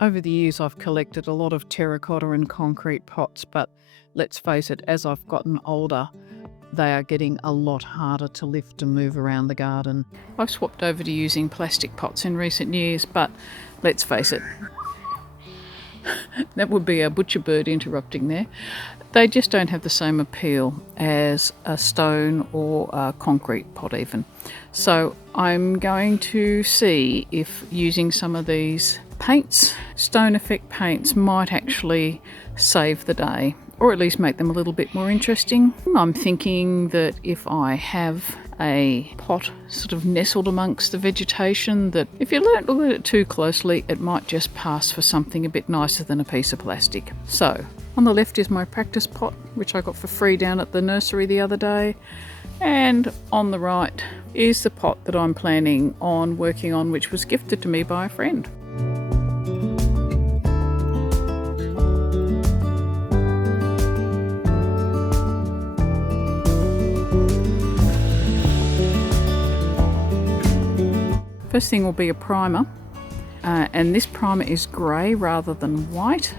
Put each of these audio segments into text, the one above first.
Over the years, I've collected a lot of terracotta and concrete pots, but let's face it, as I've gotten older, they are getting a lot harder to lift and move around the garden. I've swapped over to using plastic pots in recent years, but let's face it, that would be a butcher bird interrupting there. They just don't have the same appeal as a stone or a concrete pot even. So I'm going to see if using some of these paints, stone effect paints, might actually save the day, or at least make them a little bit more interesting. I'm thinking that if I have a pot sort of nestled amongst the vegetation, that if you don't look at it too closely, it might just pass for something a bit nicer than a piece of plastic. So on the left is my practice pot, which I got for free down at the nursery the other day. And on the right is the pot that I'm planning on working on, which was gifted to me by a friend. First thing will be a primer, and this primer is grey rather than white,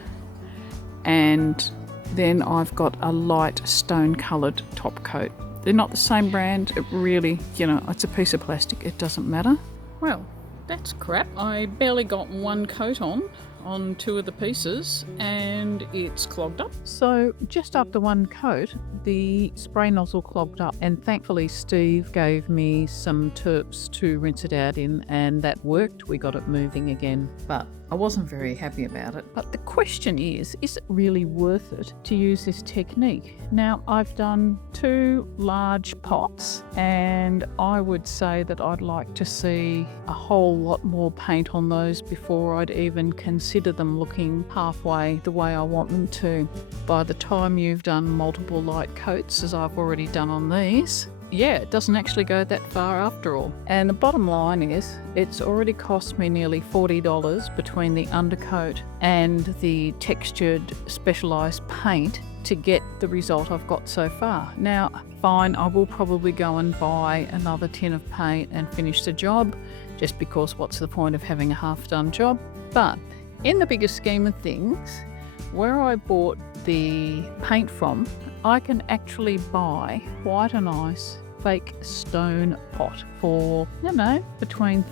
and then I've got a light stone coloured top coat. They're not the same brand. It really, it's a piece of plastic, it doesn't matter. Well, that's crap. I barely got one coat on two of the pieces and it's clogged up. So just after one coat, the spray nozzle clogged up, and thankfully Steve gave me some turps to rinse it out in, and that worked. We got it moving again, but I wasn't very happy about it. But the question is it really worth it to use this technique? Now, I've done 2 large pots, and I would say that I'd like to see a whole lot more paint on those before I'd even consider them looking halfway the way I want them to. By the time you've done multiple light coats, as I've already done on these, yeah, it doesn't actually go that far after all. And the bottom line is, it's already cost me nearly $40 between the undercoat and the textured specialised paint to get the result I've got so far. Now, fine, I will probably go and buy another tin of paint and finish the job, just because what's the point of having a half-done job? But in the bigger scheme of things, where I bought the paint from, I can actually buy quite a nice fake stone pot for, between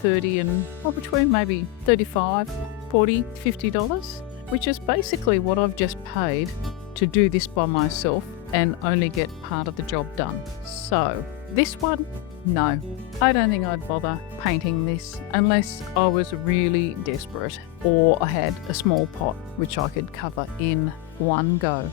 between maybe $35, $40, $50, which is basically what I've just paid to do this by myself and only get part of the job done. So this one, no, I don't think I'd bother painting this unless I was really desperate or I had a small pot which I could cover in one go.